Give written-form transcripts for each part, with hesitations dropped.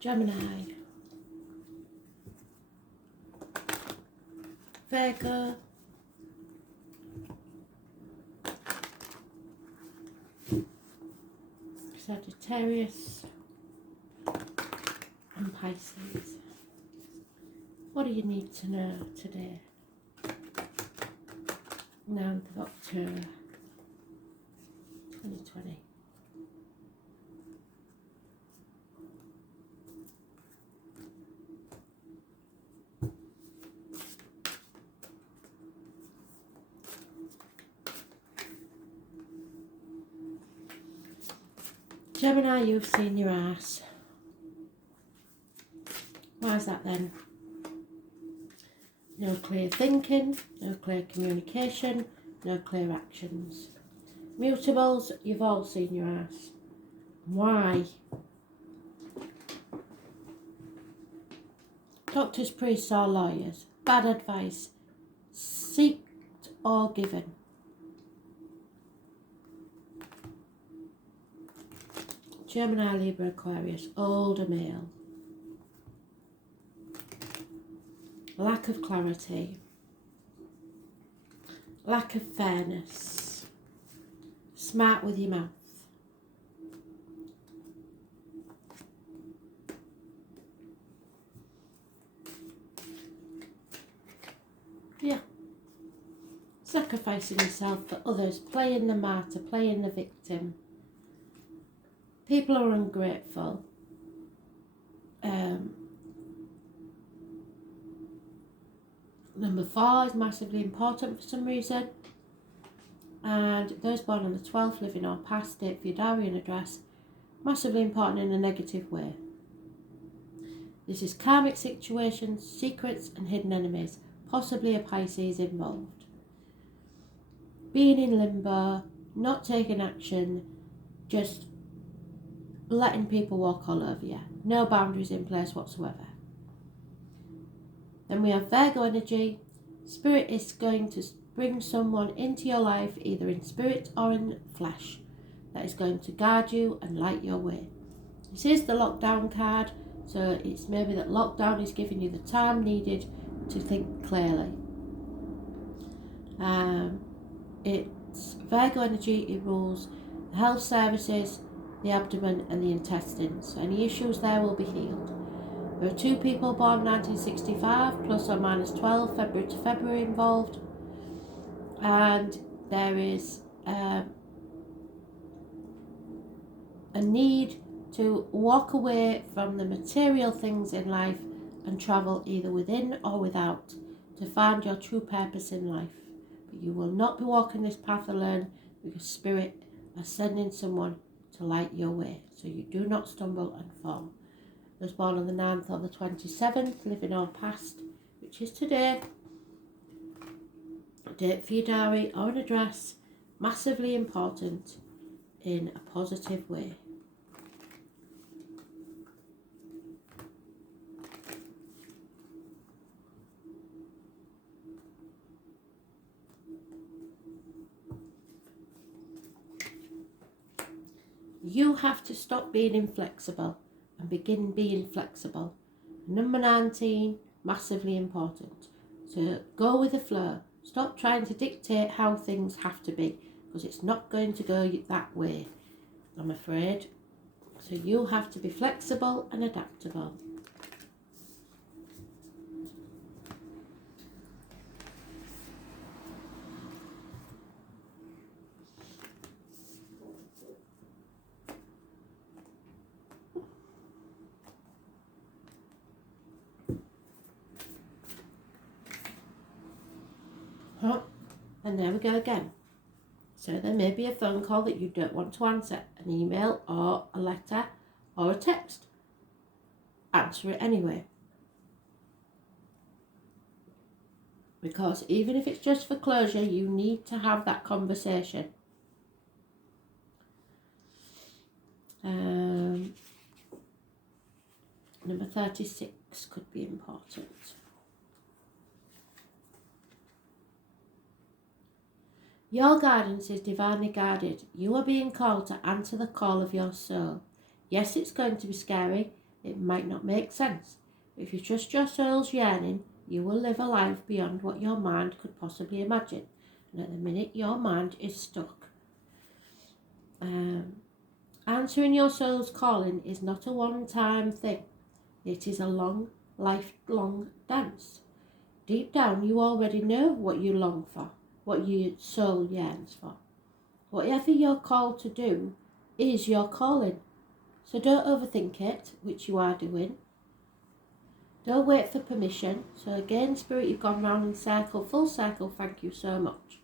Gemini, Virgo, Sagittarius and Pisces. What do you need to know today? 9th of October 2020. Gemini, you've seen your ass. Why is that then? No clear thinking, no clear communication, no clear actions. Mutables, you've all seen your ass. Why? Doctors, priests or lawyers. Bad advice. Seeked or given. Gemini, Libra, Aquarius. Older male. Lack of clarity. Lack of fairness. Smart with your mouth. Yeah. Sacrificing yourself for others, playing the martyr, playing the victim. People are ungrateful. Number 4 is massively important for some reason. And those born on the 12th, living or past, date for your diary and address, massively important in a negative way. This is karmic situations, secrets and hidden enemies, possibly a Pisces involved. Being in limbo, not taking action, just letting people walk all over you. No boundaries in place whatsoever. Then we have Virgo energy. Spirit is going to bring someone into your life, either in spirit or in flesh, that is going to guide you and light your way. This is the lockdown card, so it's maybe that lockdown is giving you the time needed to think clearly. It's Virgo energy. It rules the health services, the abdomen and the intestines. So any issues there will be healed. There are 2 people born 1965, plus or minus 12, February to February involved. And there is a need to walk away from the material things in life and travel either within or without to find your true purpose in life. But you will not be walking this path alone, because Spirit are sending someone to light your way, so you do not stumble and fall. Those born on the 9th or the 27th, living or past, which is today. Date for your diary or an address, massively important in a positive way. You have to stop being inflexible and begin being flexible. Number 19, massively important. So go with the flow. Stop trying to dictate how things have to be, because it's not going to go that way, I'm afraid. So you have to be flexible and adaptable. And there we go again. So there may be a phone call that you don't want to answer, an email or a letter or a text. Answer it anyway. Because even if it's just for closure, you need to have that conversation. Number 36 could be important. Your guidance is divinely guided. You are being called to answer the call of your soul. Yes, it's going to be scary. It might not make sense. If you trust your soul's yearning, you will live a life beyond what your mind could possibly imagine. And at the minute, your mind is stuck. Answering your soul's calling is not a one-time thing. It is a long, lifelong dance. Deep down, you already know what you long for, what your soul yearns for. Whatever you're called to do is your calling. So don't overthink it, which you are doing. Don't wait for permission. So again, Spirit, you've gone round in circle, full circle, thank you so much.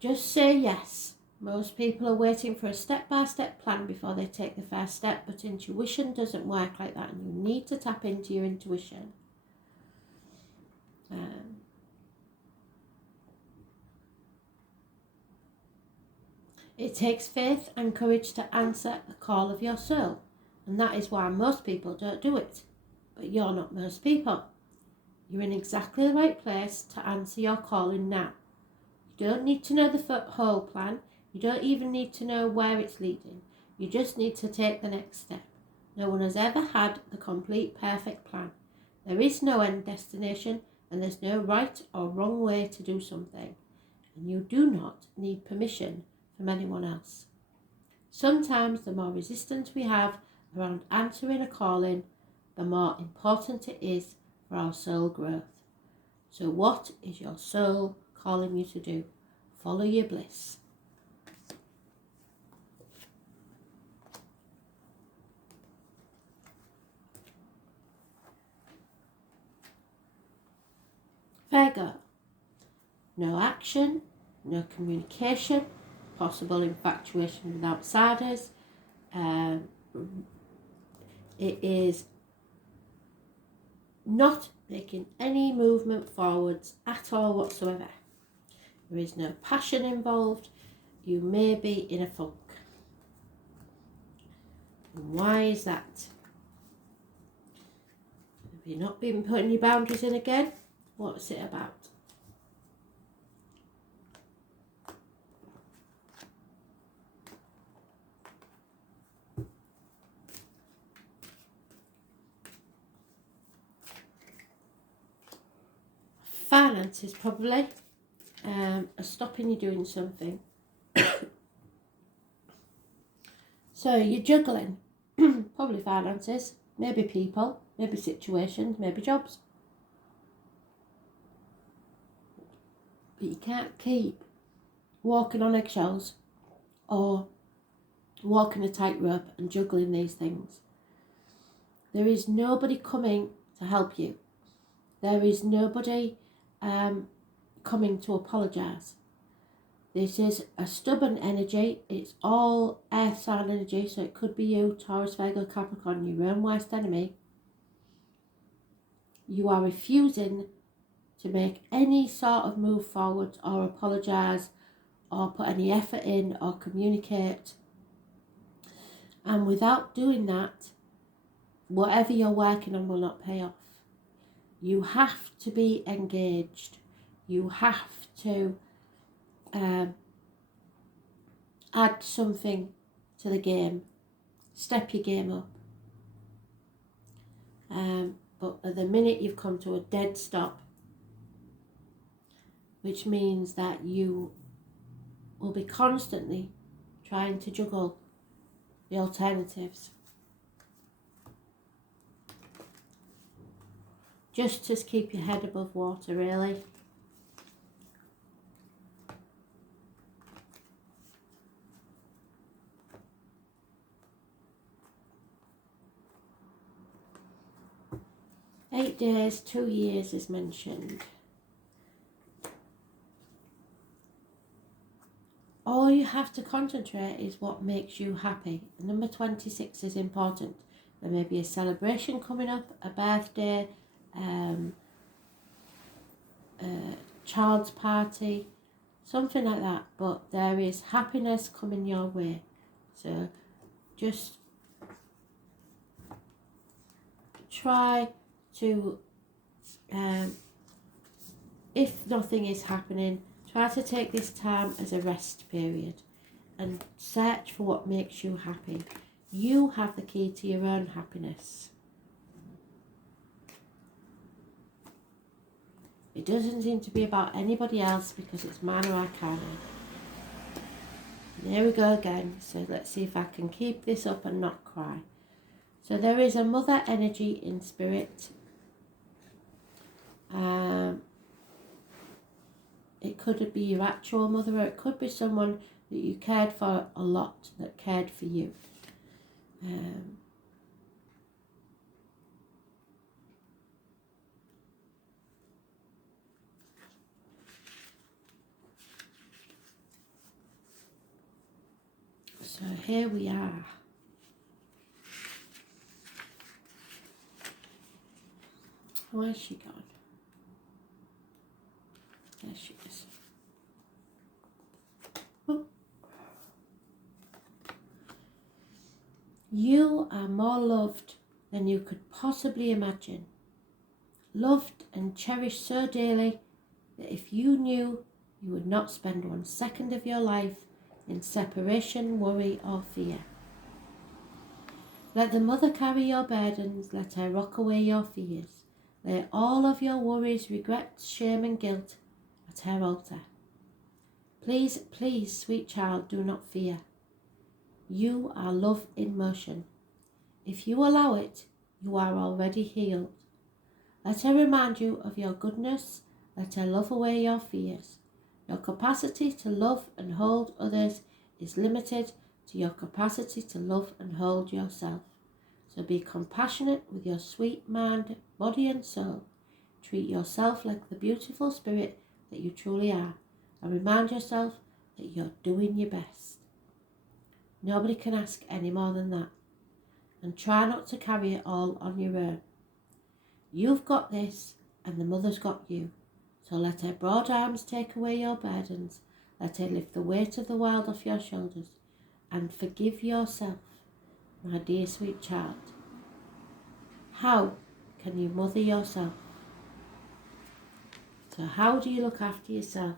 Just say yes. Most people are waiting for a step-by-step plan before they take the first step, but intuition doesn't work like that, and you need to tap into your intuition. It takes faith and courage to answer the call of your soul, and that is why most people don't do it. But you're not most people. You're in exactly the right place to answer your calling now. You don't need to know the whole plan. You don't even need to know where it's leading. You just need to take the next step. No one has ever had the complete perfect plan. There is no end destination, and there's no right or wrong way to do something. And you do not need permission from anyone else. Sometimes the more resistance we have around answering a calling, the more important it is for our soul growth. So what is your soul calling you to do? Follow your bliss. Virgo. No action, no communication, possible infatuation with outsiders. It is not making any movement forwards at all whatsoever. There is no passion involved. You may be in a funk. And why is that? Have you not been putting your boundaries in again? What's it about? Finances probably are stopping you doing something. So you're juggling, probably finances, maybe people, maybe situations, maybe jobs. But you can't keep walking on eggshells or walking a tightrope and juggling these things. There is nobody coming to help you. There is nobody coming to apologise. This is a stubborn energy. It's all earth sign energy, so it could be you, Taurus, Virgo, Capricorn, your own worst enemy. You are refusing to make any sort of move forward or apologise or put any effort in or communicate. And without doing that, whatever you're working on will not pay off. You have to be engaged. You have to add something to the game. Step your game up. But at the minute you've come to a dead stop, which means that you will be constantly trying to juggle the alternatives. Just to keep your head above water, really. Eight days, 2 years is mentioned. All you have to concentrate is what makes you happy. Number 26 is important. There may be a celebration coming up, a birthday, a child's party, something like that, but there is happiness coming your way. So just try to, if nothing is happening, try to take this time as a rest period and search for what makes you happy. You have the key to your own happiness. It doesn't seem to be about anybody else because it's minor arcana. And here we go again. So let's see if I can keep this up and not cry. So there is a mother energy in spirit. It could be your actual mother, or it could be someone that you cared for a lot, that cared for you. So here we are. Where's she gone? There she is. Oh. You are more loved than you could possibly imagine. Loved and cherished so dearly that if you knew, you would not spend 1 second of your life in separation, worry or fear. Let the mother carry your burdens, let her rock away your fears. Lay all of your worries, regrets, shame and guilt at her altar. Please, please, sweet child, do not fear. You are love in motion. If you allow it, you are already healed. Let her remind you of your goodness. Let her love away your fears. Your capacity to love and hold others is limited to your capacity to love and hold yourself. So be compassionate with your sweet mind, body and soul. Treat yourself like the beautiful spirit that you truly are, and remind yourself that you're doing your best. Nobody can ask any more than that. And try not to carry it all on your own. You've got this, and the mother's got you. So let her broad arms take away your burdens. Let her lift the weight of the world off your shoulders. And forgive yourself, my dear sweet child. How can you mother yourself? So how do you look after yourself?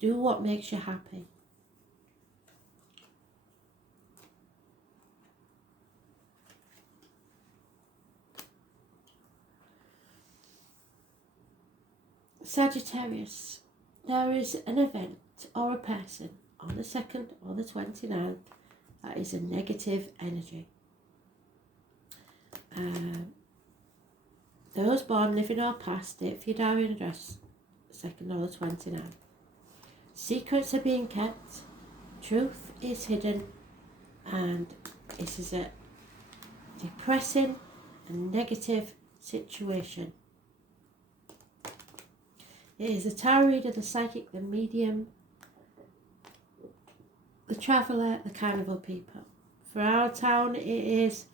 Do what makes you happy. Sagittarius, there is an event or a person on the 2nd or the 29th that is a negative energy. Those born, living or past, date for your diary and address, 2nd or the 29th. Secrets are being kept, truth is hidden, and this is a depressing and negative situation. It is the tarot reader, the psychic, the medium, the traveller, the carnival people. For our town, it is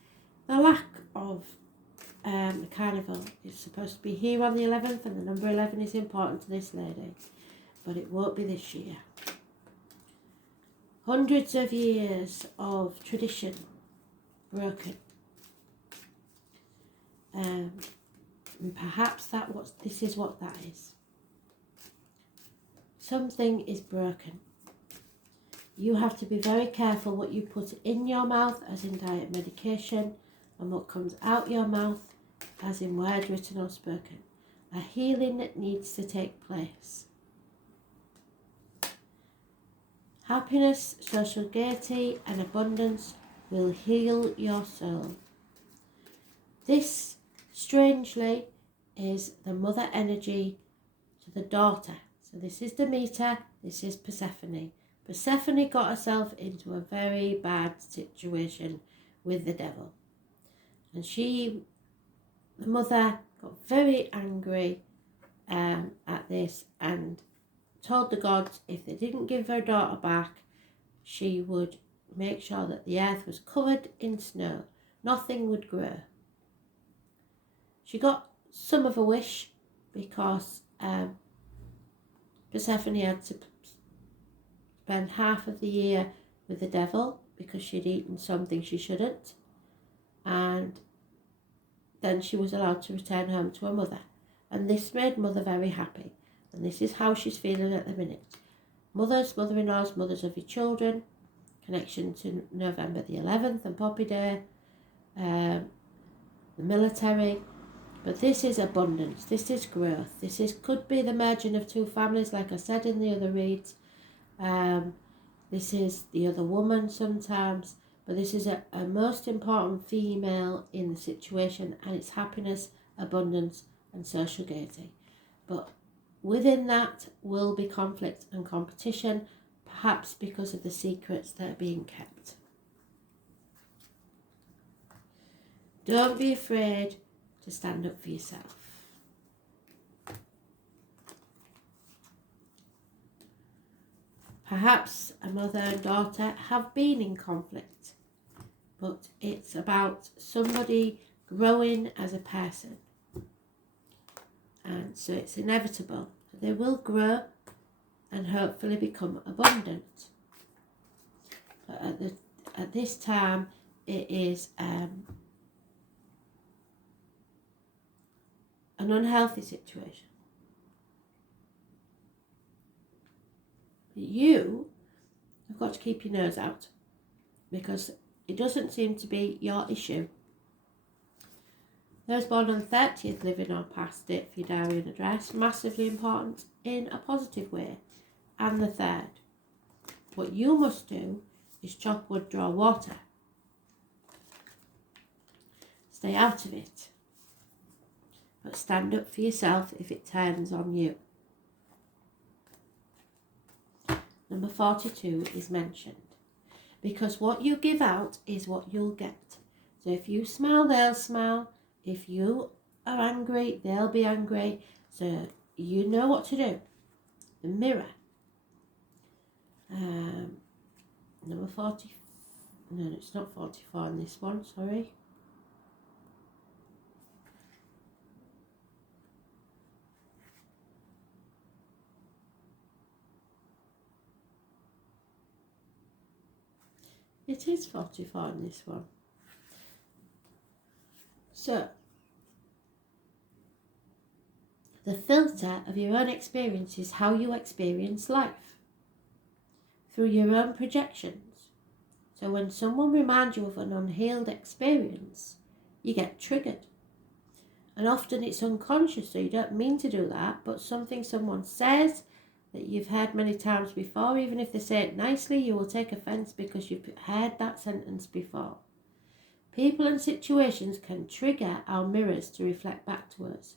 the lack of the carnival. It's supposed to be here on the 11th, and the number 11 is important to this lady, but it won't be this year. Hundreds of years of tradition broken. And perhaps this is what that is. Something is broken. You have to be very careful what you put in your mouth, as in diet medication, and what comes out your mouth, as in word written or spoken. A healing that needs to take place. Happiness, social gaiety and abundance will heal your soul. This, strangely, is the mother energy to the daughter. So this is Demeter, this is Persephone. Persephone got herself into a very bad situation with the devil. And the mother, got very angry at this and told the gods if they didn't give her daughter back, she would make sure that the earth was covered in snow. Nothing would grow. She got some of a wish because Persephone had to spend half of the year with the devil because she'd eaten something she shouldn't, and then she was allowed to return home to her mother, and this made mother very happy, and this is how she's feeling at the minute. Mothers, mother-in-laws, mothers of your children, connection to November the 11th and Poppy Day, the military. But this is abundance, this is growth, could be the merging of two families, like I said in the other reads. This is the other woman sometimes, but this is a most important female in the situation, and it's happiness, abundance and social gaiety. But within that will be conflict and competition, perhaps because of the secrets that are being kept. Don't be afraid to stand up for yourself. Perhaps a mother and daughter have been in conflict, but it's about somebody growing as a person. And so it's inevitable. They will grow and hopefully become abundant. But at this time, it is an unhealthy situation. You have got to keep your nose out, because it doesn't seem to be your issue. Those born on the 30th living on past date for your diary and address, massively important in a positive way. And the 3rd. What you must do is chop wood, draw water. Stay out of it. But stand up for yourself if it turns on you. Number 42 is mentioned, because what you give out is what you'll get. So if you smile, they'll smile. If you are angry, they'll be angry. So you know what to do. The mirror. Number 40. No, it's not 44 in this one, sorry. It is 44 in this one. So, the filter of your own experience is how you experience life, through your own projections. So when someone reminds you of an unhealed experience, you get triggered. And often it's unconscious, so you don't mean to do that, but something someone says that you've heard many times before, even if they say it nicely, you will take offence because you've heard that sentence before. People and situations can trigger our mirrors to reflect back to us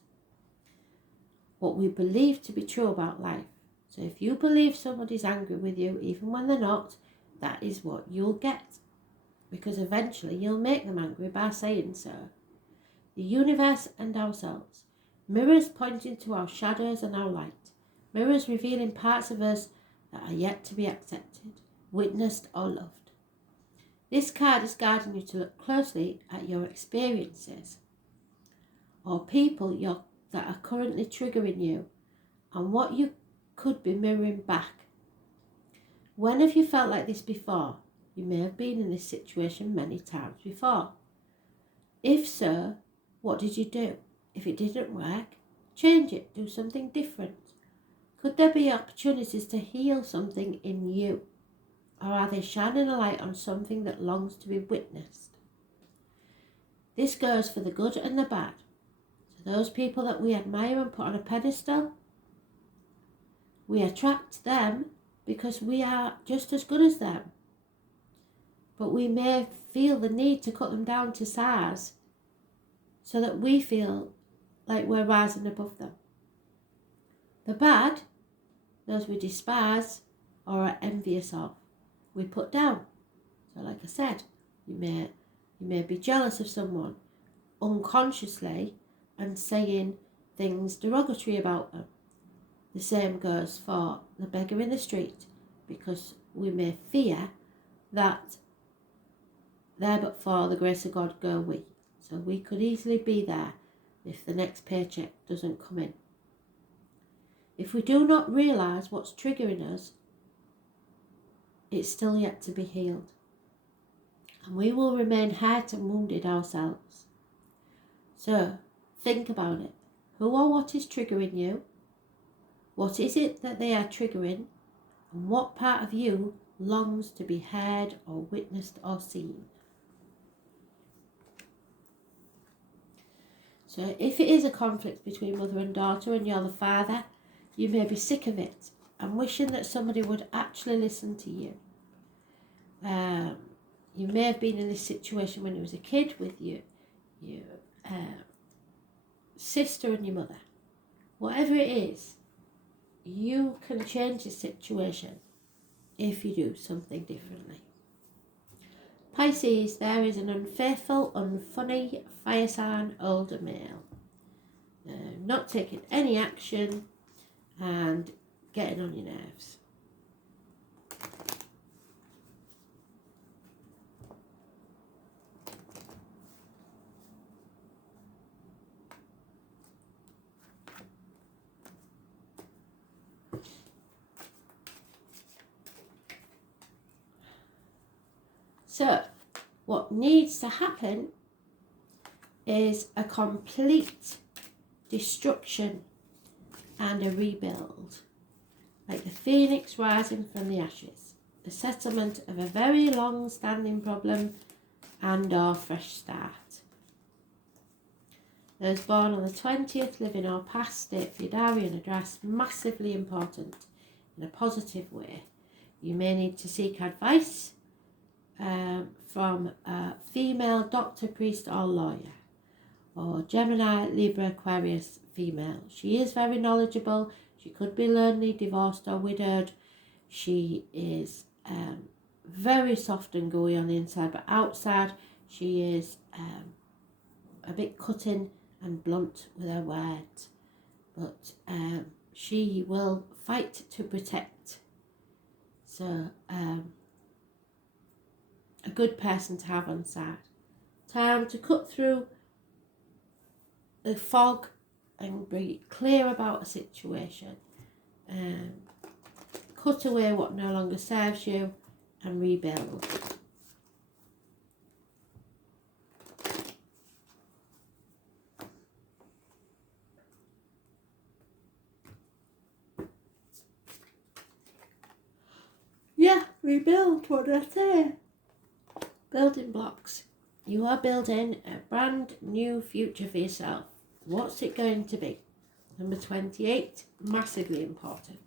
what we believe to be true about life. So if you believe somebody's angry with you, even when they're not, that is what you'll get. Because eventually you'll make them angry by saying so. The universe and ourselves. Mirrors pointing to our shadows and our light. Mirrors revealing parts of us that are yet to be accepted, witnessed or loved. This card is guiding you to look closely at your experiences or people that are currently triggering you and what you could be mirroring back. When have you felt like this before? You may have been in this situation many times before. If so, what did you do? If it didn't work, change it, do something different. Could there be opportunities to heal something in you? Or are they shining a light on something that longs to be witnessed? This goes for the good and the bad. So those people that we admire and put on a pedestal, we attract them because we are just as good as them. But we may feel the need to cut them down to size so that we feel like we're rising above them. The bad, those we despise or are envious of, we put down. So like I said, you may be jealous of someone unconsciously and saying things derogatory about them. The same goes for the beggar in the street, because we may fear that there but for the grace of God go we. So we could easily be there if the next paycheck doesn't come in. If we do not realise what's triggering us, it's still yet to be healed. And we will remain hurt and wounded ourselves. So, think about it. Who or what is triggering you? What is it that they are triggering? And what part of you longs to be heard or witnessed or seen. So if it is a conflict between mother and daughter and you're the father, you may be sick of it and wishing that somebody would actually listen to you. You may have been in this situation when you was a kid with your sister and your mother. Whatever it is, you can change the situation if you do something differently. Pisces, there is an unfaithful, unfunny, fire sign older male. Not taking any action and getting on your nerves. So, what needs to happen is a complete destruction and a rebuild, like the phoenix rising from the ashes, the settlement of a very long-standing problem and or fresh start. Those born on the 20th, living or past, state for your diary and address, massively important in a positive way. You may need to seek advice from a female doctor, priest or lawyer, or Gemini, Libra, Aquarius female. She is very knowledgeable. She could be lonely, divorced or widowed. She is very soft and gooey on the inside, but outside she is a bit cutting and blunt with her words. But she will fight to protect. So a good person to have on side. Time to cut through the fog and be clear about a situation. Cut away what no longer serves you and rebuild. Yeah, rebuild, what did I say? Building blocks. You are building a brand new future for yourself. What's it going to be? Number 28, massively important.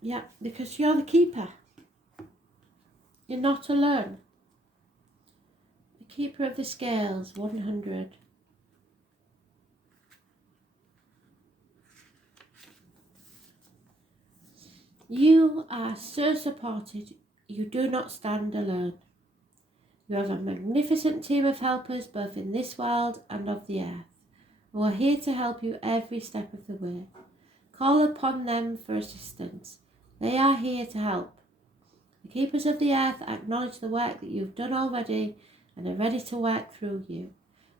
Yeah, because you're the keeper. You're not alone. The keeper of the scales, 100. You are so supported. You do not stand alone. You have a magnificent team of helpers both in this world and of the earth, who are here to help you every step of the way. Call upon them for assistance. They are here to help. The keepers of the earth acknowledge the work that you've done already and are ready to work through you.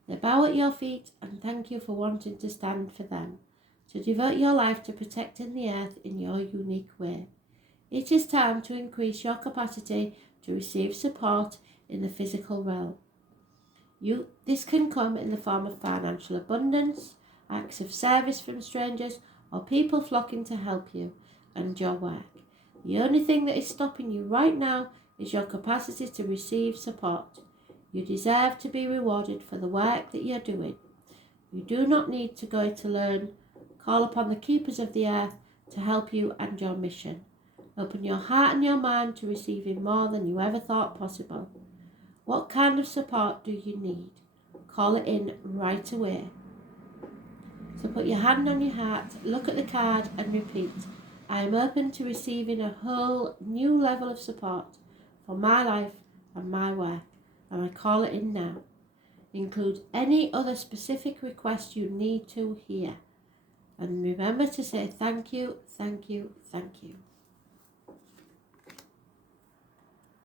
They bow at your feet and thank you for wanting to stand for them, to devote your life to protecting the earth in your unique way. It is time to increase your capacity to receive support in the physical realm. This can come in the form of financial abundance, acts of service from strangers, or people flocking to help you and your work. The only thing that is stopping you right now is your capacity to receive support. You deserve to be rewarded for the work that you're doing. You do not need to go to learn. Call upon the keepers of the earth to help you and your mission. Open your heart and your mind to receiving more than you ever thought possible. What kind of support do you need? Call it in right away. So put your hand on your heart, look at the card and repeat, I am open to receiving a whole new level of support for my life and my work, and I call it in now. Include any other specific request you need to hear. And remember to say thank you, thank you, thank you.